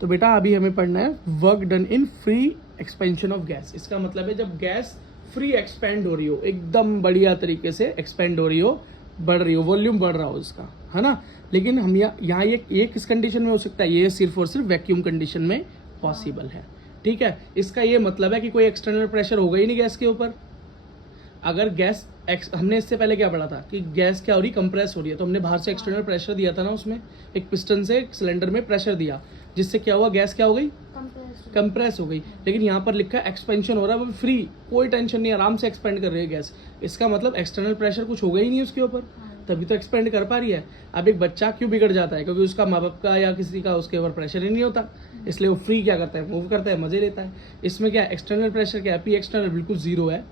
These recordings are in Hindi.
तो बेटा अभी हमें पढ़ना है work done in free expansion of gas. इसका मतलब है जब गैस फ्री एक्सपेंड हो रही हो, एकदम बढ़िया तरीके से एक्सपेंड हो रही हो, बढ़ रही हो, वॉल्यूम बढ़ रहा हो इसका, है ना। लेकिन हम यहाँ ये किस कंडीशन में हो सकता है, ये सिर्फ और सिर्फ वैक्यूम कंडीशन में पॉसिबल है, ठीक है। इसका ये मतलब है कि कोई एक्सटर्नल प्रेशर होगा ही नहीं गैस के ऊपर। अगर गैस हमने इससे पहले क्या पढ़ा था कि गैस क्या हो रही, कंप्रेस हो रही है, तो हमने बाहर से एक्सटर्नल प्रेशर दिया था ना, उसमें एक पिस्टन से एक सिलेंडर में प्रेशर दिया, जिससे क्या हुआ, गैस क्या हो गई, कंप्रेस हो गई। लेकिन यहाँ पर लिखा है एक्सपेंशन हो रहा है, वो फ्री, कोई टेंशन नहीं, आराम से एक्सपेंड कर रही है गैस। इसका मतलब एक्सटर्नल प्रेशर कुछ होगा ही नहीं उसके ऊपर, तभी तो एक्सपेंड कर पा रही है। अब एक बच्चा क्यों बिगड़ जाता है, क्योंकि उसका माँ बाप का या किसी का उसके ऊपर प्रेशर ही नहीं होता, इसलिए वो फ्री क्या करता है, मूव करता है, मजे लेता है। इसमें क्या एक्सटर्नल प्रेशर क्या है, पी एक्सटर्नल बिल्कुल जीरो है।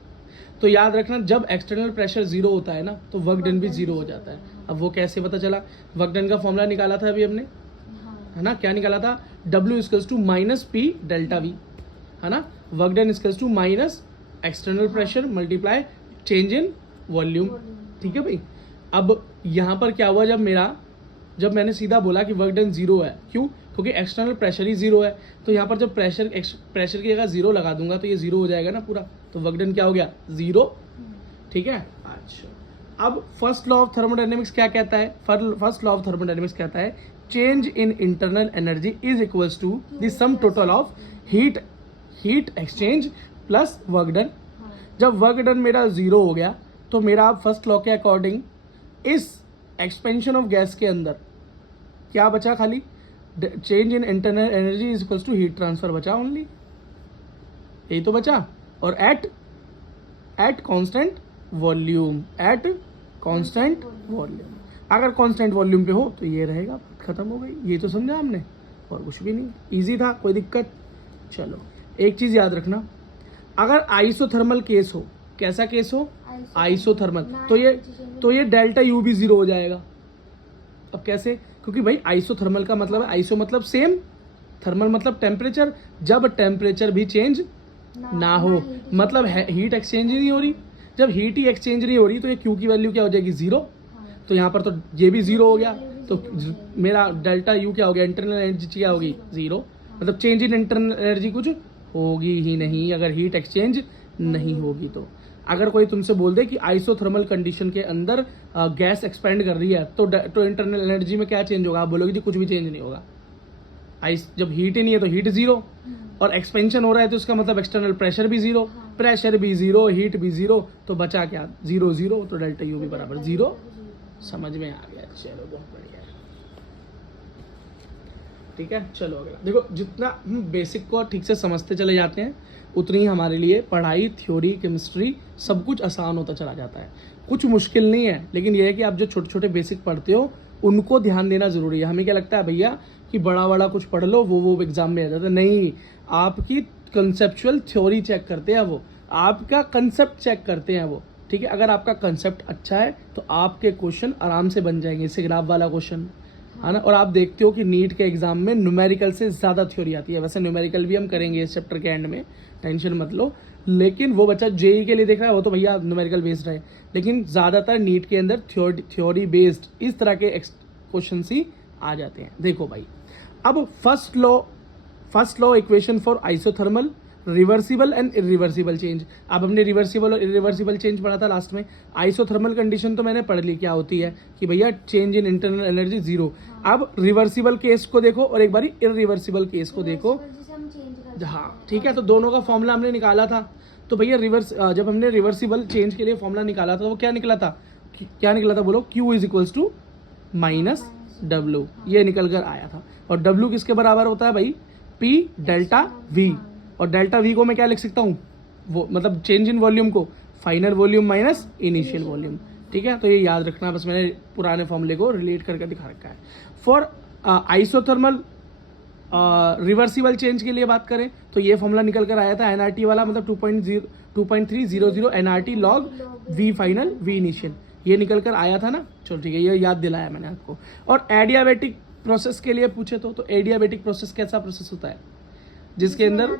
तो याद रखना जब एक्सटर्नल प्रेशर जीरो होता है ना, तो वर्क डन भी जीरो हो जाता है। अब वो कैसे पता चला, वर्क डन का फॉर्मूला निकाला था अभी हमने, है ना, क्या निकाला था, W equals to minus P delta V, है ना। Work done equals to minus external pressure multiply change in volume, ठीक है भाई। अब यहाँ पर क्या हुआ, जब मैंने सीधा बोला कि वर्क डन जीरो है, क्यों, क्योंकि एक्सटर्नल प्रेशर ही जीरो है। तो यहाँ पर जब प्रेशर की जगह जीरो लगा दूंगा तो ये जीरो हो जाएगा ना पूरा, तो वर्क डन क्या हो गया, जीरो, ठीक है। अच्छा, अब फर्स्ट लॉ ऑफ थर्मोडायनेमिक्स क्या कहता है, फर्स्ट लॉ ऑफ थर्मोडायनेमिक्स कहता है change in internal energy is equals to the sum total of heat exchange plus work done. जब वर्क डन मेरा जीरो हो गया तो मेरा फर्स्ट लॉ के अकॉर्डिंग इस एक्सपेंशन ऑफ गैस के अंदर क्या बचा, खाली change in internal energy is equals to heat transfer बचा ओनली, यही तो बचा। और एट कांस्टेंट वॉल्यूम, अगर कांस्टेंट वॉल्यूम पे हो तो ये रहेगा, खत्म हो गई। ये तो समझा हमने, और कुछ भी नहीं, इजी था, कोई दिक्कत। चलो एक चीज याद रखना, अगर आइसोथर्मल केस हो, कैसा केस हो, आइसोथर्मल, तो ये डेल्टा यू भी जीरो हो जाएगा। अब कैसे, क्योंकि भाई आइसोथर्मल का मतलब है, आइसो मतलब सेम, थर्मल मतलब टेम्परेचर, जब टेम्परेचर भी चेंज ना हो, मतलब हीट एक्सचेंज ही नहीं हो रही। जब हीट ही एक्सचेंज नहीं हो रही तो ये क्यू की वैल्यू क्या हो जाएगी, जीरो। तो यहाँ पर तो ये भी जीरो हो गया, तो मेरा डेल्टा यू क्या हो गया, इंटरनल एनर्जी क्या होगी, जीरो। मतलब चेंज इन इंटरनल एनर्जी कुछ होगी ही नहीं अगर हीट एक्सचेंज नहीं होगी। तो अगर कोई तुमसे बोल दे कि आइसोथर्मल कंडीशन के अंदर गैस एक्सपेंड कर रही है तो इंटरनल एनर्जी में क्या चेंज होगा, आप बोलोगे जी कुछ भी चेंज नहीं होगा। जब हीट ही नहीं है तो हीट जीरो, और एक्सपेंशन हो रहा है तो इसका मतलब एक्सटर्नल प्रेशर भी जीरो, प्रेशर भी जीरो, हीट भी जीरो, तो बचा क्या, जीरो जीरो, तो डेल्टा यू भी बराबर जीरो। समझ में आ गया, चलो बहुत बढ़िया, ठीक है। चलो अगला देखो, जितना हम बेसिक को ठीक से समझते चले जाते हैं उतनी ही हमारे लिए पढ़ाई, थ्योरी, केमिस्ट्री सब कुछ आसान होता चला जाता है। कुछ मुश्किल नहीं है, लेकिन यह है कि आप जो छोटे छोटे बेसिक पढ़ते हो उनको ध्यान देना जरूरी है। हमें क्या लगता है भैया कि बड़ा कुछ पढ़ लो वो एग्जाम में आ जाता है, नहीं, आपकी कंसेप्चुअल थ्योरी चेक करते हैं वो, आपका कंसेप्ट चेक करते हैं वो, ठीक है। अगर आपका कंसेप्ट अच्छा है तो आपके क्वेश्चन आराम से बन जाएंगे, इससे ग्राफ वाला क्वेश्चन, है ना। और आप देखते हो कि नीट के एग्जाम में न्यूमेरिकल से ज़्यादा थ्योरी आती है। वैसे न्यूमेरिकल भी हम करेंगे इस चैप्टर के एंड में, टेंशन मत लो, लेकिन वो बच्चा जेई के लिए देख रहा है वो तो भैया न्यूमेरिकल बेस्ड है, लेकिन ज़्यादातर नीट के अंदर थ्योरी बेस्ड इस तरह के क्वेश्चन ही आ जाते हैं। देखो भाई, अब first law equation for isothermal, reversible and irreversible change. अब हमने रिवर्सिबल और इरिवर्सिबल चेंज पढ़ा था लास्ट में। आइसोथर्मल कंडीशन तो मैंने पढ़ ली क्या होती है कि भैया change in internal energy zero. अब रिवर्सिबल केस को देखो और एक बारी इरिवर्सिबल केस को देखो, हाँ ठीक है। तो दोनों का फॉर्मूला हमने निकाला था, तो भैया जब हमने रिवर्सिबल चेंज के लिए फॉर्मूला निकाला था तो वो क्या निकला था बोलो, Q is equals to minus W, ये निकल कर आया था। और W किसके बराबर होता है भाई, P डेल्टा V, और डेल्टा V को मैं क्या लिख सकता हूँ, वो मतलब चेंज इन वॉल्यूम को final volume minus initial volume, ठीक है। तो ये याद रखना, बस मैंने पुराने फॉर्मूले को रिलेट करके दिखा रखा है। फॉर आइसोथर्मल रिवर्सिबल चेंज के लिए बात करें तो ये फॉर्मूला निकल कर आया था एनआरटी वाला, मतलब 2.300 NRT log V final V initial, ये निकल कर आया था ना। चलो ठीक है, ये याद दिलाया मैंने आपको। और एडियाबेटिक प्रोसेस के लिए पूछे तो एडियाबेटिक प्रोसेस कैसा प्रोसेस होता है, जिसके अंदर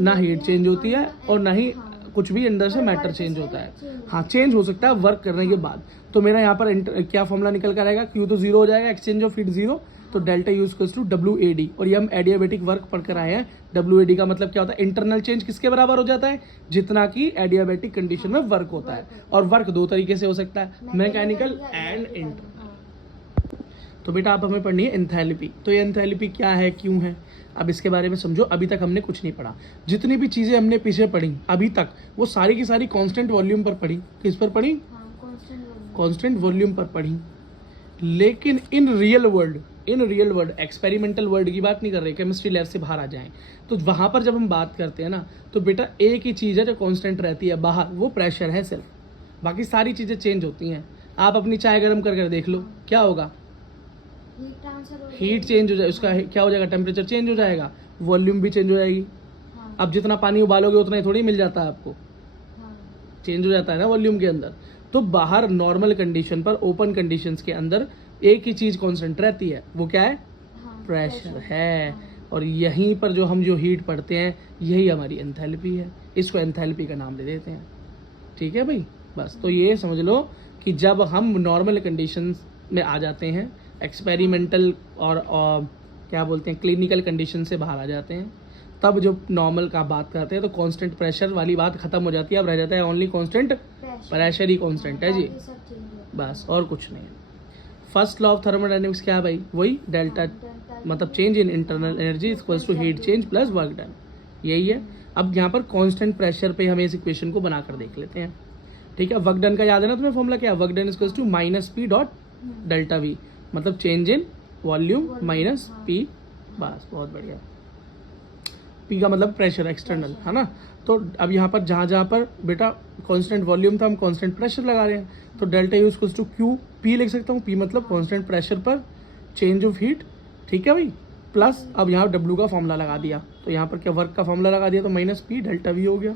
ना हीट चेंज होती है और ना ही कुछ भी अंदर से मैटर चेंज होता है। हाँ, चेंज हो सकता है वर्क करने के बाद। तो मेरा यहाँ पर क्या फॉर्मूला निकल कर आएगा, Q तो जीरो हो जाएगा, एक्सचेंज ऑफ हीट जीरो, तो delta U equals to WAD। और ये हम एडियाबेटिक वर्क पढ़कर आए हैं। WAD का मतलब क्या होता है? इंटरनल चेंज किसके बराबर हो जाता है? जितना कि एडियाबेटिक कंडीशन में वर्क होता है। और वर्क दो तरीके से हो सकता है, मैकेनिकल एंड इंटरनल। तो बेटा आप हमें पढ़नी है एंथैल्पी। तो ये एंथैल्पी क्या है, क्यों है, अब इसके बारे में समझो। अभी तक हमने कुछ नहीं पढ़ा। जितनी भी चीज़ें हमने पीछे पढ़ी अभी तक, वो सारी की सारी कांस्टेंट वॉल्यूम पर पढ़ी। किस पर पढ़ी? कांस्टेंट वॉल्यूम पर पढ़ी। लेकिन in real world experimental world की बात नहीं कर रहे, केमिस्ट्री लैब से बाहर आ जाएं तो वहाँ पर जब हम बात करते हैं ना, तो बेटा एक ही चीज़ है जो कांस्टेंट रहती है बाहर, वो प्रेशर है सिर्फ। बाकी सारी चीज़ें चेंज होती हैं। आप अपनी चाय गर्म कर देख लो, क्या होगा? हीट चेंज हो जाए, उसका क्या हो जाएगा? टेम्परेचर चेंज हो जाएगा, वॉल्यूम भी चेंज हो जाएगी। अब जितना पानी उबालोगे उतना ही थोड़ी मिल जाता है आपको, चेंज हो जाता है ना वॉल्यूम के अंदर। तो बाहर नॉर्मल कंडीशन पर, ओपन कंडीशंस के अंदर एक ही चीज कांस्टेंट रहती है, वो क्या है? प्रेशर है। और यहीं पर जो हम हीट पढ़ते हैं, यही हमारी एंथैल्पी है। इसको एंथैल्पी का नाम दे देते हैं। ठीक है भाई, बस। तो ये समझ लो कि जब हम नॉर्मल कंडीशंस में आ जाते हैं, एक्सपेरिमेंटल और क्या बोलते हैं, क्लिनिकल कंडीशन से बाहर आ जाते हैं, तब जो नॉर्मल का बात करते हैं तो कांस्टेंट प्रेशर वाली बात खत्म हो जाती है। अब रह जाता है ओनली कांस्टेंट प्रेशर ही कांस्टेंट है जी, बस और कुछ नहीं है। फर्स्ट लॉ ऑफ थर्मोडायनेमिक्स क्या है भाई? वही डेल्टा, मतलब change in internal energy equals to heat change plus work done, यही है। अब यहाँ पर कांस्टेंट प्रेशर पे हम इस इक्वेशन को बनाकर देख लेते हैं। ठीक है, वर्क डन का याद है ना तुम्हें फॉर्मूला? क्या? Work done equals to -P dot delta V, मतलब change in volume minus P, बस बहुत बढ़िया। P का मतलब प्रेशर एक्सटर्नल, है ना? तो अब यहाँ पर जहाँ पर बेटा कांस्टेंट वॉल्यूम था, हम कांस्टेंट प्रेशर लगा रहे हैं, तो delta U equals to Q P लिख सकता हूँ। P मतलब कांस्टेंट प्रेशर पर चेंज ऑफ हीट। ठीक है भाई, प्लस अब यहाँ W का फॉर्मूला लगा दिया, तो यहाँ पर क्या वर्क का फॉर्मूला लगा दिया, तो -P डेल्टा V हो गया।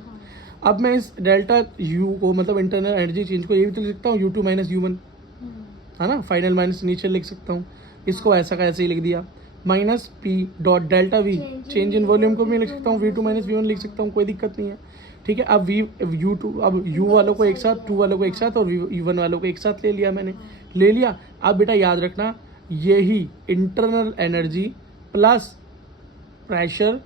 अब मैं इस डेल्टा U को, मतलब इंटरनल एनर्जी चेंज को, ये भी तो लिख सकता हूँ U2 - U1, है ना? फाइनल माइनस इनिशियल लिख सकता हूँ। इसको ऐसा का ऐसे ही लिख दिया। -P dot delta V, change in volume को भी लिख सकता हूँ, V2 - V1 लिख सकता हूँ, कोई दिक्कत नहीं है। ठीक है, अब U2, अब U वालों को एक साथ, 2 वालों को एक साथ और U1 वालों को एक साथ ले लिया मैंने, ले लिया। अब बेटा याद रखना, यही internal energy plus pressure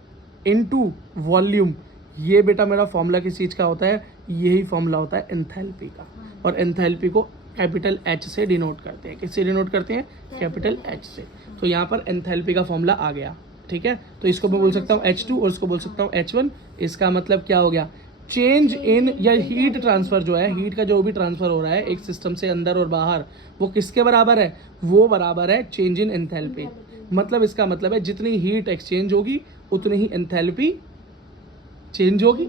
into volume, ये बेटा मेरा फॉर्मूला किस चीज़ का होता है? यही फॉर्मूला होता है एंथैल्पी का। और एंथैल्पी को कैपिटल H से डिनोट करते हैं। किससे डिनोट करते हैं? कैपिटल H से। तो यहाँ पर एंथैल्पी का फॉर्मूला आ गया। ठीक है, तो इसको मैं बोल सकता हूँ H2 और इसको बोल सकता हूँ H1। इसका मतलब क्या हो गया? चेंज इन, या हीट ट्रांसफर जो है, हीट का जो भी ट्रांसफर हो रहा है एक सिस्टम से अंदर और बाहर, वो किसके बराबर है? वो बराबर है चेंज इन एंथैल्पी। मतलब इसका मतलब है जितनी हीट एक्सचेंज होगी उतनी ही एंथैल्पी चेंज होगी,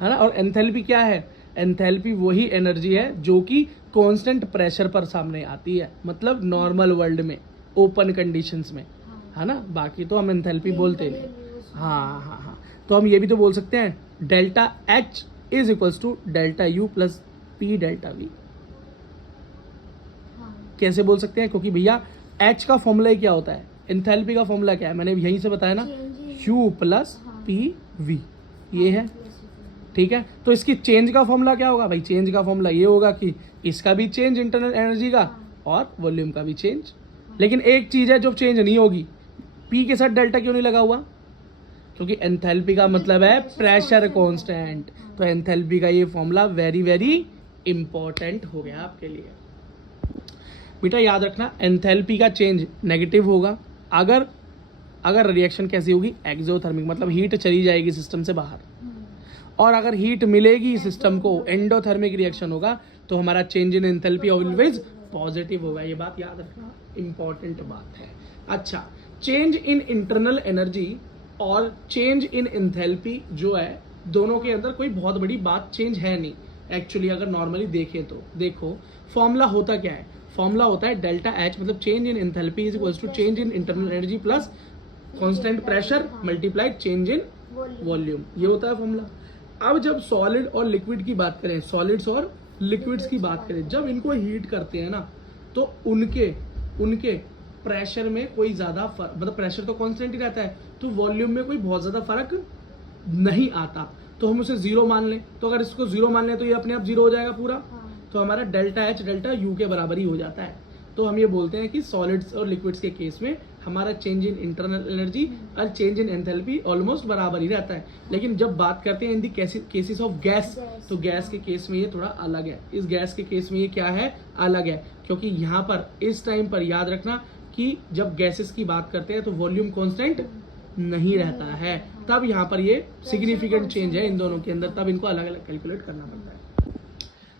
है ना? और एंथैल्पी क्या है? एंथैल्पी वही एनर्जी है जो कि कांस्टेंट प्रेशर पर सामने आती है, मतलब नॉर्मल वर्ल्ड में, ओपन कंडीशंस में, है ना? बाकी तो हम एंथैल्पी बोलते नहीं। हाँ, तो हम ये भी तो बोल सकते हैं delta H is equals to delta U plus P delta V। कैसे बोल सकते हैं? क्योंकि भैया H का फॉर्मूला ही क्या होता है? एंथैल्पी का फॉर्मूला क्या है? मैंने यहीं से बताया ना, U प्लस P V, ये है। ठीक है, तो इसकी चेंज का फॉर्मूला क्या होगा भाई? चेंज का फॉर्मूला ये होगा कि इसका भी चेंज इंटरनल एनर्जी का और वॉल्यूम का भी चेंज। लेकिन एक चीज है जो चेंज नहीं होगी, P के साथ डेल्टा क्यों नहीं लगा हुआ? क्योंकि एंथैल्पी का मतलब है प्रेशर कांस्टेंट। तो एंथैल्पी का ये फॉर्मूला वेरी वेरी इंपॉर्टेंट हो गया आपके लिए। बेटा याद रखना, एंथैल्पी का चेंज नेगेटिव होगा अगर रिएक्शन कैसी होगी? एक्सोथर्मिक, मतलब हीट चली जाएगी सिस्टम से बाहर। और अगर हीट मिलेगी सिस्टम को, एंडोथर्मिक रिएक्शन होगा, तो हमारा change in enthalpy always positive होगा। ये बात याद रखना, इंपॉर्टेंट बात है। अच्छा, चेंज इन इंटरनल एनर्जी और चेंज इन एंथैल्पी जो है, दोनों के अंदर कोई बहुत बड़ी बात चेंज है नहीं एक्चुअली। अगर नॉर्मली देखें तो देखो, फॉर्मूला होता क्या है? फॉर्मूला होता है डेल्टा H, मतलब change in enthalpy is equals to change in internal energy plus constant pressure multiplied change in volume, ये होता है फॉर्मूला। अब जब सॉलिड और लिक्विड की बात करें, सॉलिड्स और लिक्विड्स की बात करें, जब इनको हीट करते हैं ना, तो उनके प्रेशर में कोई ज़्यादा फर्क, मतलब प्रेशर तो कांस्टेंट ही रहता है, तो वॉल्यूम में कोई बहुत ज़्यादा फर्क नहीं आता। तो हम उसे 0 मान लें, तो अगर इसको 0 मान लें तो ये अपने आप 0 हो जाएगा पूरा। तो हमारा डेल्टा H डेल्टा U के बराबर ही हो जाता है। तो हम ये बोलते हैं कि सॉलिड्स और लिक्विड्स के केस में हमारा चेंज इन इंटरनल एनर्जी और चेंज इन एंथैल्पी ऑलमोस्ट बराबर ही रहता है। लेकिन जब बात करते हैं इन दी केसेस ऑफ गैस, तो गैस के केस में ये थोड़ा अलग है। इस गैस के केस में ये क्या है, अलग है, क्योंकि यहाँ पर इस टाइम पर याद रखना कि जब गैसेस की बात करते हैं तो वॉल्यूम कांस्टेंट नहीं रहता है, तब यहाँ पर ये सिग्निफिकेंट चेंज है इन दोनों के अंदर, तब इनको अलग अलग कैलकुलेट करना पड़ता है।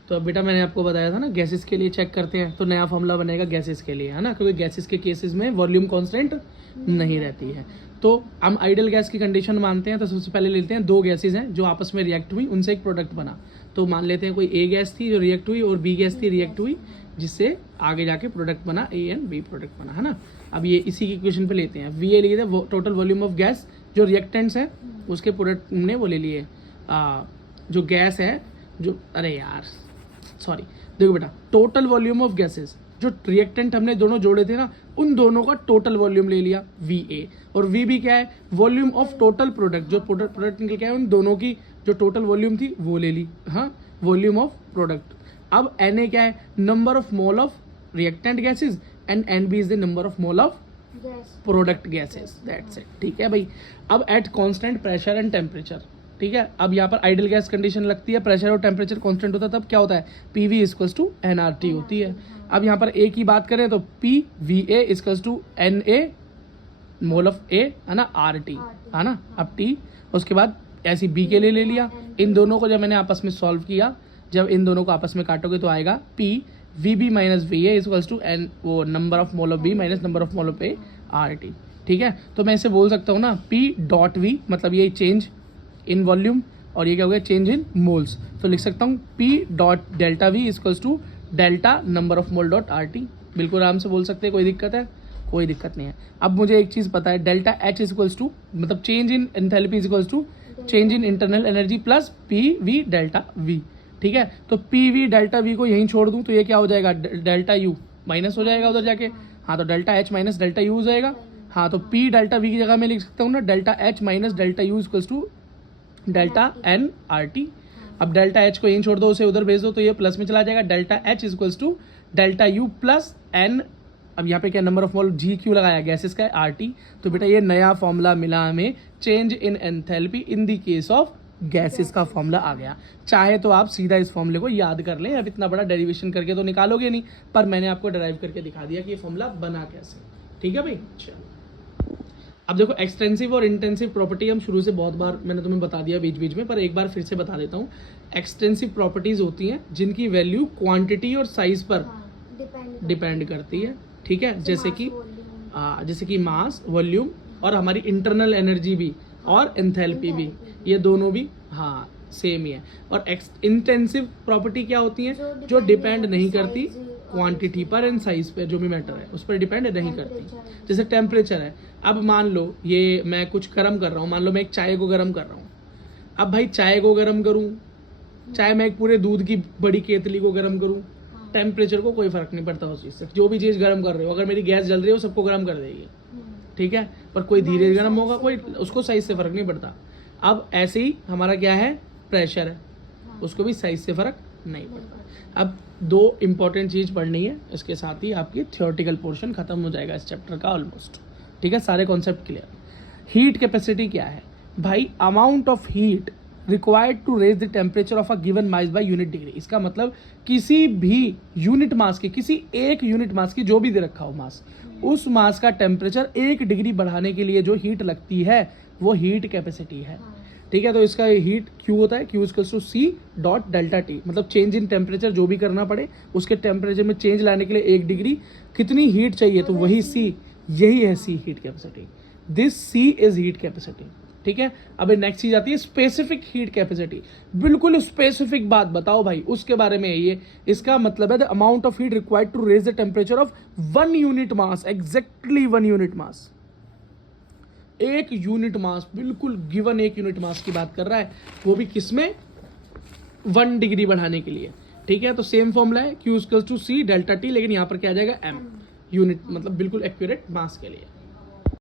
तो अब बेटा मैंने आपको बताया था ना, गैसेस के लिए चेक करते हैं तो नया फॉर्मूला बनेगा गैसेस के लिए, है ना, क्योंकि गैसेस के केसेस में वॉल्यूम कांस्टेंट नहीं रहती है। तो हम आइडियल गैस की कंडीशन मानते हैं, तो सबसे पहले लेते हैं दो गैसेज हैं जो आपस में रिएक्ट हुई, उनसे एक प्रोडक्ट बना। तो मान लेते हैं कोई ए गैस थी जो रिएक्ट हुई और बी गैस थी रिएक्ट हुई, जिससे आगे जाके प्रोडक्ट बना, ए एंड बी प्रोडक्ट बना, है ना। अब ये इसी की इक्वेशन पे लेते हैं, वी ए लिखे थे टोटल वॉल्यूम ऑफ गैस, जो रिएक्टेंट्स है उसके प्रोडक्ट ने वो ले लिए, जो गैस है जो, अरे यार सॉरी, देखो बेटा टोटल वॉल्यूम ऑफ गैसेस, जो रिएक्टेंट हमने दोनों जोड़े थे ना, उन दोनों का टोटल वॉल्यूम ले लिया वी ए, और वी बी क्या है, वॉल्यूम ऑफ टोटल प्रोडक्ट, जो प्रोडक्ट निकल के आया उन दोनों की जो टोटल वॉल्यूम थी वो ले ली, हाँ, वॉल्यूम ऑफ प्रोडक्ट। अब एन ए क्या है, number of mole of reactant gases, and N B is the number of mole of product gases, that's it, ठीक है भाई। अब at constant pressure and temperature, ठीक है। अब यहाँ पर आइडियल गैस कंडीशन लगती है, प्रेशर और टेम्परेचर कांस्टेंट होता है, तब क्या होता है, P V equals to N R T होती है। अब यहाँ पर ए की बात करें तो P V A equals to N A mole of A, है ना, आर टी, है ना। अब टी, उसके बाद ऐसी बी के लिए ले लिया, इन दोनों को जब मैंने आपस में सॉल्व किया, जब इन दोनों को आपस में काटोगे तो आएगा P V B minus V A equals to N, वो number of mole of B minus number of mole of A, R T, ठीक है। तो मैं इसे बोल सकता हूँ ना, पी डॉट वी, मतलब ये चेंज इन वॉल्यूम, और ये क्या हो गया, चेंज इन मोल्स। तो लिख सकता हूँ P dot delta V equals to delta number of mole dot R T, बिल्कुल आराम से बोल सकते हैं, कोई दिक्कत है, कोई दिक्कत नहीं है। अब मुझे एक चीज़ पता है, डेल्टा एच इक्वल्स टू, मतलब change in enthalpy equals to change in internal energy plus P V delta V, ठीक है। तो पी वी डेल्टा वी को यहीं छोड़ दूँ तो ये क्या हो जाएगा, डेल्टा यू माइनस हो जाएगा उधर जाके, हाँ, तो delta H minus delta you हो जाएगा, हाँ। तो पी डेल्टा वी की जगह मैं लिख सकता हूँ ना, delta H minus delta U equals to delta N R T. अब डेल्टा एच को यहीं छोड़ दो, उसे उधर भेज दो तो ये प्लस में चला जाएगा, delta H equals to delta U plus N, अब यहाँ पे क्या number of mole G Q लगाया गैसेस का आर टी। तो बेटा ये नया फॉर्मूला मिला हमें, change in enthalpy in the case of gases का फॉर्मूला आ गया। चाहे तो आप सीधा इस फॉर्मूले को याद कर लें, अब इतना बड़ा डेरिवेशन करके तो निकालोगे नहीं, पर मैंने आपको डराइव करके दिखा दिया कि ये फॉर्मूला बना कैसे, ठीक है भाई। चलो अब देखो, एक्सटेंसिव और इंटेंसिव प्रॉपर्टी हम शुरू से बहुत बार मैंने तुम्हें बता दिया बीच बीच में, पर एक बार फिर से बता देता हूँ। एक्सटेंसिव प्रॉपर्टीज होती हैं जिनकी वैल्यू क्वांटिटी और साइज पर डिपेंड करती है, ठीक है, जैसे कि मास, वॉल्यूम और हमारी इंटरनल एनर्जी भी और एंथैल्पी भी, ये दोनों भी हाँ सेम ही है। और इंटेंसिव प्रॉपर्टी क्या होती है, जो डिपेंड नहीं करती क्वांटिटी पर एंड साइज पे, जो भी मैटर है उस पर डिपेंड नहीं करती। जैसे टेम्परेचर है, अब मान लो ये मैं कुछ गर्म कर रहा हूँ, मान लो मैं एक चाय को गर्म कर रहा हूँ। अब भाई चाय को गर्म करूँ, चाहे मैं एक पूरे दूध की बड़ी केतली को गर्म करूँ, टेम्परेचर को कोई फर्क नहीं पड़ता उस चीज़ से। जो भी चीज़ गर्म कर रहे हो, अगर मेरी गैस जल रही हो सबको गर्म कर देगी, ठीक है, पर कोई धीरे गर्म होगा, कोई उसको साइज से फर्क नहीं पड़ता। अब ऐसे ही हमारा क्या है, प्रेशर है, उसको भी साइज से फर्क नहीं पड़ता। अब दो इंपॉर्टेंट चीज़ पढ़नी है, इसके साथ ही आपकी थियोरेटिकल पोर्शन खत्म हो जाएगा इस चैप्टर का ऑलमोस्ट, ठीक है, सारे कॉन्सेप्ट क्लियर। हीट कैपेसिटी क्या है भाई, amount of heat required to raise the temperature of a given mass by unit degree. इसका मतलब किसी भी यूनिट मास की, किसी एक यूनिट मास की, जो भी दे रखा हो मास, उस मास का टेम्परेचर 1 डिग्री बढ़ाने के लिए जो हीट लगती है वो हीट कैपेसिटी है, ठीक है। तो इसका हीट Q होता है, Q equals to C dot delta T, मतलब चेंज इन टेम्परेचर जो भी करना पड़े उसके टेम्परेचर में चेंज लाने के लिए 1 डिग्री कितनी हीट चाहिए, तो वही C, यही है C heat capacity, this C is heat capacity, ठीक है। अब नेक्स्ट चीज आती है स्पेसिफिक हीट कैपेसिटी, बिल्कुल स्पेसिफिक बात बताओ भाई उसके बारे में। ये इसका मतलब है the amount of heat required to raise the temperature of 1 unit mass, exactly 1 unit mass, 1 unit mass, बिल्कुल गिवन 1 यूनिट मास की बात कर रहा है, वो भी किसमें, 1 डिग्री बढ़ाने के लिए, ठीक है। तो सेम फॉर्मूला है Q equals to C delta T, लेकिन यहाँ पर क्या आ जाएगा M, यूनिट, मतलब बिल्कुल एक्यूरेट मास के लिए।